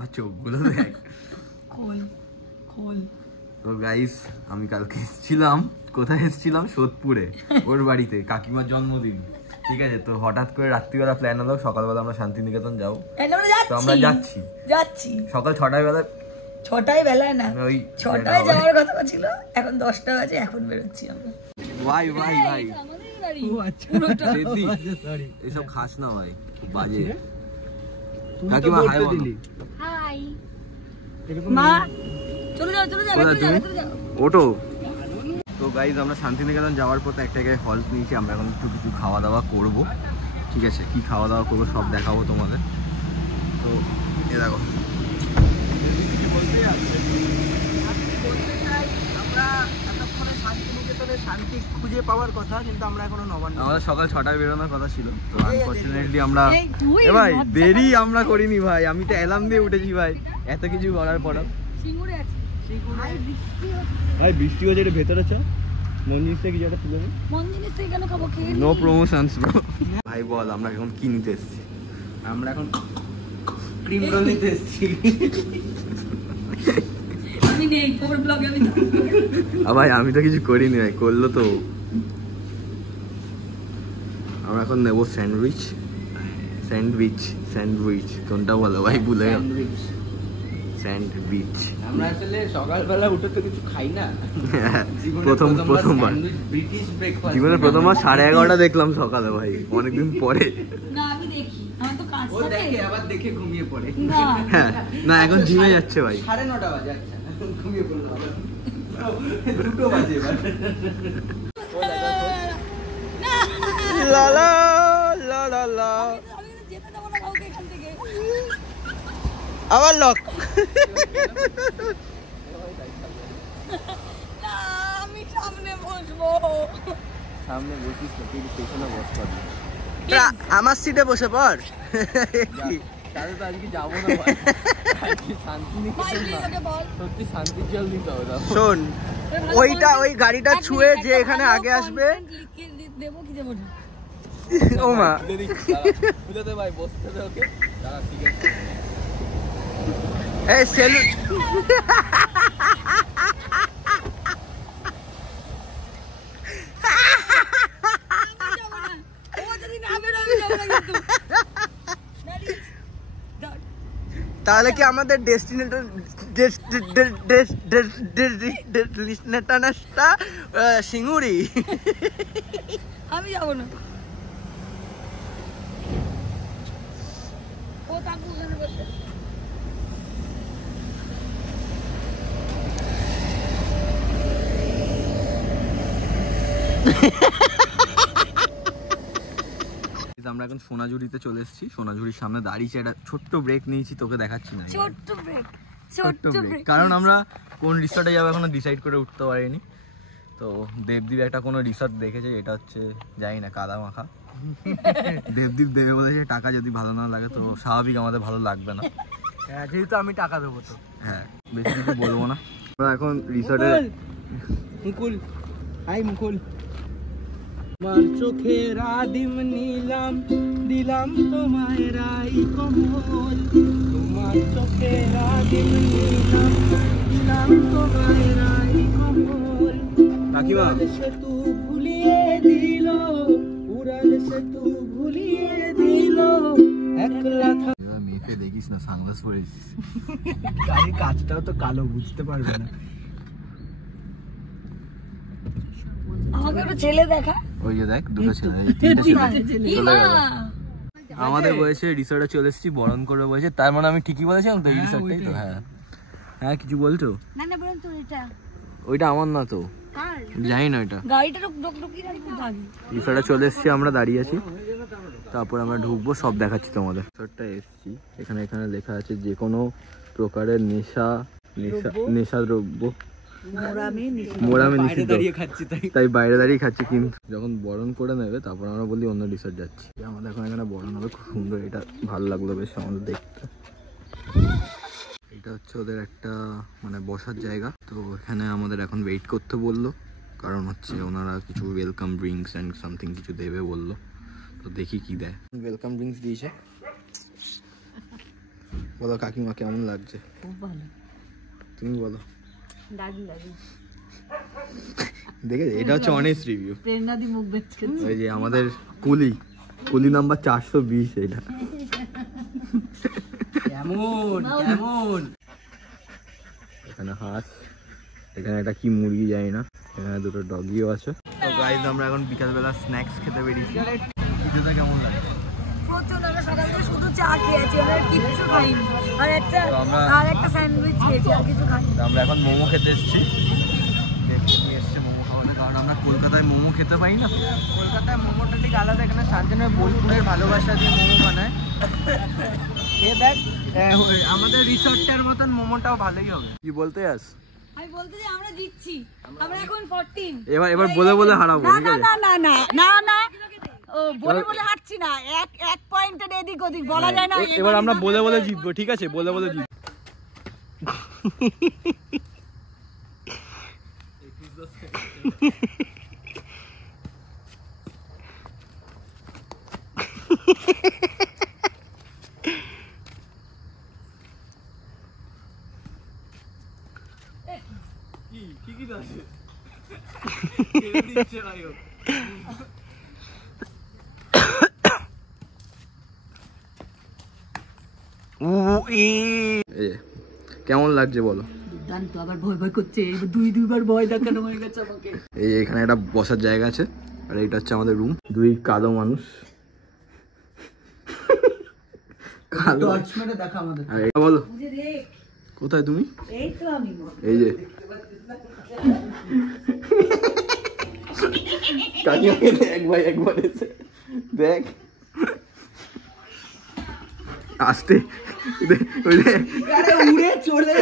বাবা চোখগুলো দেখ। তো গাইস আমি কালকে এসেছিলাম, কোথায় এসেছিলাম? সোদপুরে, ওর বাড়িতে, কাকিমার জন্মদিন। ঠিক আছে, তো হঠাৎ করে রাত্রিবেলা প্ল্যান হলো সকালবেলা আমরা শান্তিনিকেতন যাবো। তো আমরা যাচ্ছি সকাল 6টায় বেলা। 6টায় বেলায় না, ওই 6টায় যাওয়ার কথা ছিল, এখন 10টা বাজে, এখন বেরোচ্ছি আমরা। ভাই ভাই ভাই এইসব খাস না ভাই, বাজে। কাকিমা হাই বলো। হাই মা, চলে যাও ওটো। তো গাইজ আমরা শান্তিনিকেতন যাওয়ার পথে একটা জায়গায় হল্ট নিয়েছি, আমরা এখন একটু কিছু খাওয়া দাওয়া করবো। ঠিক আছে, কি খাওয়া দাওয়া করবো সব দেখাবো তোমাদের। তো এ দেখো, শান্তি খুঁজে পাওয়ার কথা, কিন্তু আমরা এখনো নবান্ন, আমাদের সকাল 6টায় বেরোনোর কথা ছিল। তো আনফরচুনেটলি আমরা ভাই দেরি আমরা করিনি ভাই, আমি তো অ্যালার্ম দিয়ে উঠেছি ভাই, এত কিছু করার পরও। ভাই বৃষ্টি হচ্ছে, এটা ভেতরে চ, মন্দির থেকে কিছু একটা তুলে নি। মন্দির থেকে কেন খাবো? No promotions bro. ভাই বল আমরা এখন কি নিতে এসেছি? আমরা এখন ক্রিম রোল নিতে এসেছি। ভাই আমি তো কিছু করিনি ভাই, করলো তো। আমরা এখন নেবো স্যান্ডউইচ কোনটা বলো ভাই, ভুলে গেল। স্যান্ডউইচ আমরা আসলে সকালবেলা উঠে তো কিছু খাই না, প্রথমবার জীবনে প্রথমবার 11:30 দেখলাম সকালে ভাই, অনেকদিন পরে। না আমি দেখি, আমার তো কাজ থাকে, আবার দেখে ঘুমিয়ে পড়ে। হ্যাঁ না, এখন জিমে যাচ্ছে ভাই, 9:30 বাজে। আচ্ছা ঘুমিয়ে পড়লো, 2টো বাজে এবার। লা লা লা লা লা, আবার লক। আমি সামনে বসবো। সামনে বসিস না, তুই পেছনে বস পারবি। আমার সিটে বসে পড়। তাহলে তো আজকে যাবো না ভাই, আজকে সত্যি শান্তির জল দিতে হবে। শোন, ওই গাড়িটা ছুঁয়ে যে এখানে আগে আসবে, দেবো কি দেবো না। ও মা খুলে দে ভাই, বসতে দে ওকে। দাঁড়া ঠিক আছে, এই সেলুট। তাহলে কি আমাদের ডেস্টিনেশনটা সিঙ্গুরি? আমি যাবো না। ও তাকু ওখানে বসে। আমরা এখন সোনাঝুরিতে চলে এসেছি, সোনাঝুরির সামনে দাঁড়িয়েছি, একটা ছোট্ট ব্রেক নিয়েছি, তোকে দেখাচ্ছি না। ছোট্ট ব্রেক, কারণ আমরা কোন রিসর্টে যাবো এখনো ডিসাইড করে উঠতে পারিনি। তো দেবদীপ একটা কোনো রিসর্ট দেখেছে, এটা হচ্ছে জানি না, কাদা মাখা। দেবদীপ দেবে বলেছে, টাকা যদি ভালো না লাগে তো স্বাভাবিক আমাদের ভালো লাগবে না। হ্যাঁ যেহেতু আমি টাকা দেবো তো। হ্যাঁ বেশি কিছু বলবো না। আমরা এখন রিসর্টে। মুকুল, হাই মুকুল। তোমার চোখের আদিম নিলাম, দিলাম তোমায় রাই কমল। তোমার চোখের আদিম নিলাম, দিলাম তোমায় রাই কমল। কাকিমা সেতু ভুলিয়ে দিল, উড়াল সেতু ভুলিয়ে দিল, একলা মেপে দেখিস না, সানগ্লাস পরেছিস। গাড়ির কাজটাও তো কালো, বুঝতে পারবে না। আমাকে একটা ছেলে দেখা, ওই যে দেখ, দুটো ছেলে, তিনটে ছেলে চলে গেল। আমাদের বয়সে রিসর্টে চলে এসেছি, বরণ করে বলেছে, তার মানে আমি ঠিকই বলেছিলাম তো, এই রিসর্টটাই তো। হ্যাঁ হ্যাঁ কিছু বলছো? না না বরং তো এটা, ওইটা আমার না তো, জানি না ওইটা। গাড়িটা রুকি রাখবো আগে। রিসর্টে চলে এসেছি, আমরা দাঁড়িয়ে আছি, তারপর আমরা ঢুকবো, সব দেখাচ্ছি তোমাদের। রিসর্টটা এসেছি, এখানে লেখা আছে যে কোনো প্রকারের নেশাদ্রব্য মোরামে নিষিদ্ধ, তাই বাইরে দাঁড়িয়ে খাচ্ছি। কিন্তু যখন বরণ করে নেবে তারপর আমরা বলি অন্য রিসর্ট যাচ্ছি। আমাদের এখন এখানে বরণ হবে, খুব সুন্দর, এটা ভালো লাগলো বেশ আমাদের দেখতে। এটা হচ্ছে ওদের একটা মানে বসার জায়গা। তো এখানে আমাদের এখন ওয়েট করতে বললো, কারণ হচ্ছে ওনারা কিছু ওয়েলকাম ড্রিঙ্কস অ্যান্ড সামথিং কিছু দেবে বললো। তো দেখি কি দেয়। ওয়েলকাম ড্রিঙ্কস দিয়েছে, বলো কাকিমা কেমন লাগছে? খুব ভালো। তুমি বলো। দারুণ দারুণ। দেখেছো, এটা হচ্ছে অনেস্ট রিভিউ। প্রেরণাদি মুখ দেখছে। ওই যে আমাদের কুলি নাম্বার 420 এটা। কেমন কেমন? এখানে হাঁস, এখানে একটা কি মুরগি জানি না, এখানে দুটো ডগিও আছে। তো গাইস আমরা এখন বিকালবেলা স্ন্যাক্স খেতে বেরিয়েছি। পিৎজাটা কেমন লাগে? প্রচুর। আমরা সকাল থেকে শুধু চা খেয়েছি, আমরা কিচ্ছু খাইনি, আর একটা স্যান্ডউইচ খেয়েছি, আর কিছু খাইনি। আমরা এখন মোমো খেতে এসেছি। এসছে মোমো খাওয়াতে, কারণ আমরা কলকাতায় মোমো খেতে পাই না। কলকাতায় মোমোটা ঠিক আলাদা, এখানে শান্তিনগর বোলপুরের ভালোবাসা দিয়ে মোমো বানায়। এ দেখ, আমাদের রিসর্টের মতন মোমোটাও ভালোই হবে। কি বলতে আস? আমি বলতে যে আমরা জিতছি, আমরা এখন 14। এবার বলে হারাবো। না না না না না না না, ও বলে হাঁটছি না, এক পয়েন্টের এদিক ওদিক বলা যায় না। এবার আমরা বলে জিতবো, ঠিক আছে? বলে জিতবো। ঠিকই তো আছে। কেমন লাগছে বলো? দুর্দান্ত। আবার ভয় করছে, দুইবার ভয় দেখানো হয়ে গেছে আমাকে। এই এখানে একটা বসার জায়গা আছে, আর এটা হচ্ছে আমাদের রুম। দুই কালো মানুষ। আর এটা বলো কোথায় তুমি? এই তো আমি। এই যে কাকিমাকে দেখ ভাই, একবার এসে দেখ। আসতে উড়ে চলে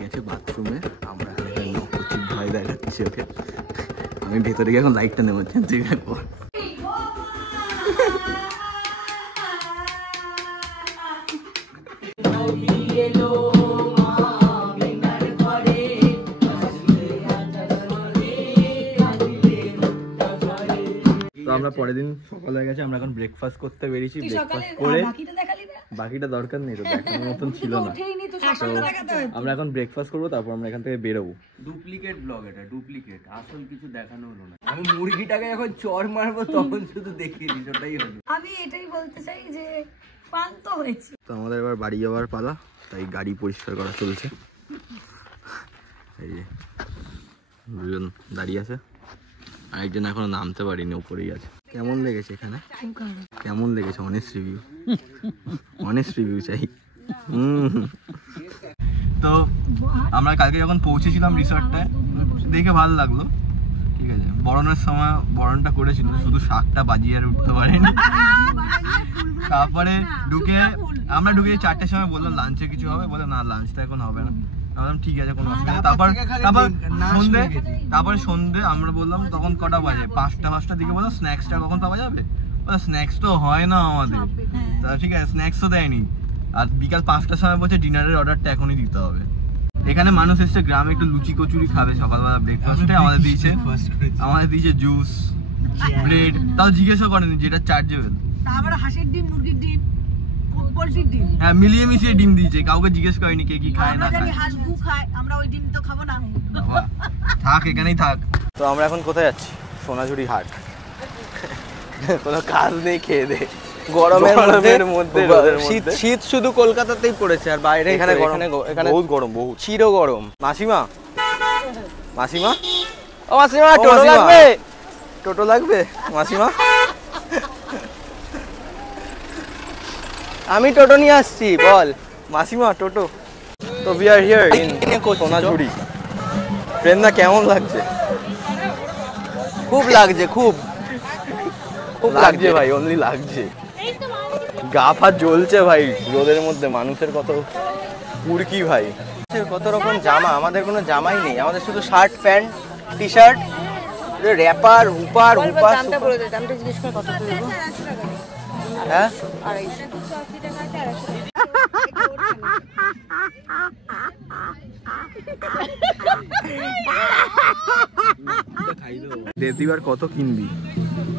গেছে বাথরুমে। আমরা ভয় দেখাচ্ছি ওকে। আমি ভেতরে গিয়ে এখন লাইটটা নেবো, ঠিক আছে? তো আমরা পরের দিন সকাল হয়ে গেছে, আমরা এখন ব্রেকফাস্ট করতে বেরিয়েছি। ব্রেকফাস্ট করে বাকিটা দরকার নেই, তো দেখার মতন ছিল না। তো আমরা এখন ব্রেকফাস্ট করবো, তারপর আমরা এখান থেকে বেরোবো। ডুপ্লিকেট ব্লগ এটা, ডুপ্লিকেট। আসল কিছু দেখানো হলো না। আমি মুরগিটাকে যখন চর মারবো তখন শুধু দেখিয়ে দিই, ওটাই হলো। আমি এটাই বলতে চাই যে ফান তো হয়েছে। তো আমাদের এবার বাড়ি যাওয়ার পালা, তাই গাড়ি পরিষ্কার করা চলছে। এই যে দুজন দাঁড়িয়ে আছে, আরেকজন এখনো নামতে পারিনি, উপরেই আছে। কেমন লেগেছে এখানে? কেমন লেগেছে? অনেস্ট রিভিউ চাই। তো আমরা কালকে যখন পৌঁছেছিলাম রিসর্টটায়, দেখে ভালো লাগলো, ঠিক আছে। বরণের সময় বরণটা করেছিল, শুধু শাকটা বাজিয়ে আর উঠতে পারিনি। তারপরে আমরা ঢুকে 4টার সময় বললাম লাঞ্চে কিছু হবে, বলে না লাঞ্চটা এখন হবে না। বললাম ঠিক আছে, কোনো অসুবিধা। তারপরে সন্ধে আমরা বললাম, তখন কটা বাজে? 5টার দিকে বললাম স্ন্যাক্সটা কখন পাওয়া যাবে? স্ন্যাক্স তো হয় না আমাদের। ঠিক আছে, স্ন্যাক্স তো দেয়নি। আর বিকাল 5টার সময় বলছে ডিনারের অর্ডারটা এখনই দিতে হবে। এখানে মানুষ এসছে গ্রামে একটু লুচি কচুরি খাবে সকালবেলা ব্রেকফাস্টে, আমাদের দিয়েছে জুস, ব্রেড। তাও জিজ্ঞেসও করেনি যেটা চার্জেবল। তারপরে হাঁসের ডিম, মুরগির ডিম, পোলট্রির ডিম, হ্যাঁ মিলিয়ে মিশিয়ে ডিম দিয়েছে। কাউকে জিজ্ঞেস করেনি কে কি খায় না খায়। হাঁস গু খায়, আমরা ওই ডিম তো খাবো না। থাক, এখানেই থাক। তো আমরা এখন কোথায় যাচ্ছি? সোনাঝুরি হাট। কোনো কাজ নেই, খেয়ে দে। গরমের মধ্যে শীত শুধু কলকাতাতেই পড়েছে, আর বাইরে এখানে বহুত গরম, বহুত চির গরম। মাসিমা, ও মাসিমা, টোটো লাগবে মাসিমা? আমি টোটো নিয়ে আসছি, বল মাসিমা টোটো। তো উই আর হিয়ার ইন সোনাঝুরি। প্রেরণা কেমন লাগছে? খুব লাগছে, খুব লাগছে ভাই, অনলি লাগছে। গা ফা জ্বলছে ভাই রোদের মধ্যে। মানুষের কত মুরকি ভাই, কত রকম জামা। আমাদের কোনো জামাই নেই, আমাদের শুধু shirt, pant, T shirt, wrapper, হুপার। হ্যাঁ, দেবদিবার কত কিনবি?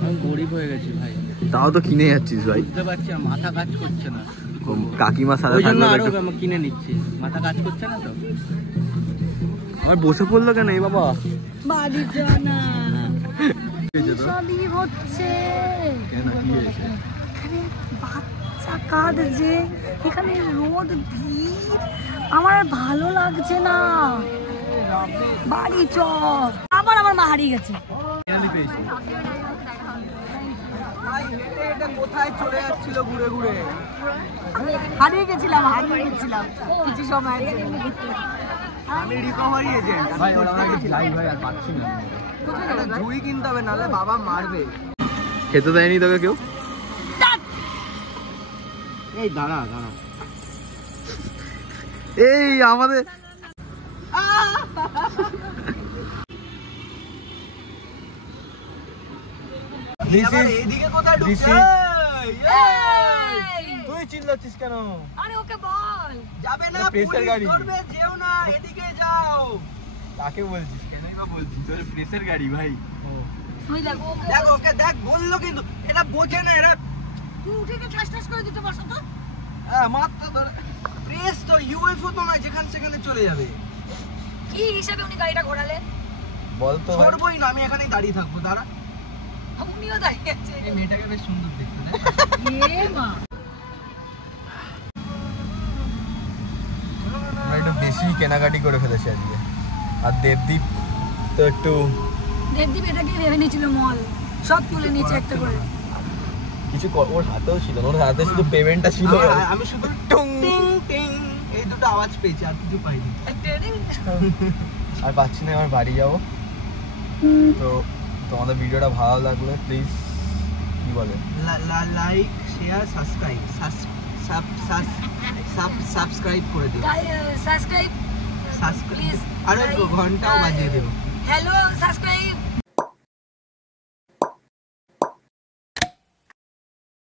আমি গরিব হয়ে গেছি ভাই, তাও তো কিনে যাচ্ছিস ভাই। বুঝতে পারছি আর মাথা কাজ করছে না, কাকিমা সাথে ওই জন্য আরো থাকলে আমি কিনে নিচ্ছি, মাথা কাজ করছে না তো। আমার বসে পড়লো কেন এই বাবা? বাড়ি জানা সবই হচ্ছে এখানে বাচ্চা কাঁদছে, এখানে রোদ ভিড়, আমার আর ভালো লাগছে না। বাড়ি চ, আবার আমার মা হারিয়ে গেছে। কোথায় চলে যাচ্ছিল ঘুরে ঘুরে? হারিয়ে গেছিলাম কিছু সময়। আমি রিকভারি এজেন্ট ভাই, ওরা আমাকে লাই ভাই আর পাচ্ছি না। ঝুড়ি কিনতে হবে, নাহলে বাবা মারবে। খেতে দেয়নি তোকে কেউ? এই দাঁড়া দাঁড়া, এই আমাদের এদিকে কোথায় ঢুকছে? তুই চিল্লাচ্ছিস কেন? আরে ওকে বল যাবে না, প্রেসার গাড়ি ধরবে, যেও না, এদিকে যাও। কাকে বলছিস? কেনই বা বলছিস? তোর প্রেসার গাড়ি ভাই। ওই দেখো দেখ ওকে দেখ, বললো কিন্তু এটা বোঝে না। এরা তুই উঠে গিয়ে ঠাস করে দিতে বসো তো। মাত্র ধরে প্রেস তো ইউএফও তো না, যেখানে সেখানে চলে যাবে। কি হিসাবে উনি গাড়িটা ঘোরালেন? বল তো ভাই। ছড়বই না, আমি এখানেই দাঁড়িয়ে থাকবো। দাঁড়া, উনিও দাঁড়িয়ে আছে। এই মেয়েটাকে বেশ সুন্দর দেখতে না? এ মা, আমরা একটু বেশি কেনাকাটি করে ফেলেছি আজকে। আর দেবদীপ তো একটু দেবদীপ এটাকে ভেবে নিয়েছিল মল, সব তুলে নিয়েছে একটা করে। কিছু ওর হাতেও ছিল না, ওর হাতে শুধু পেমেন্টটা ছিল। আমি শুধু টুং টিং টিং এই দুটো আওয়াজ পেয়েছি, আর কিছু পাইনি। আর পাচ্ছি না, আমার বাড়ি যাবো। তো তোমাদের ভিডিওটা ভালো লাগলে প্লিজ কি বলে লাইক শেয়ার সাবস্ক্রাইব সাবস্ক্রাইব করে দিও। সাবস্ক্রাইব সাবস্ক্রাইব আর ঘন্টাও বাজিয়ে দিও। Hello subscribe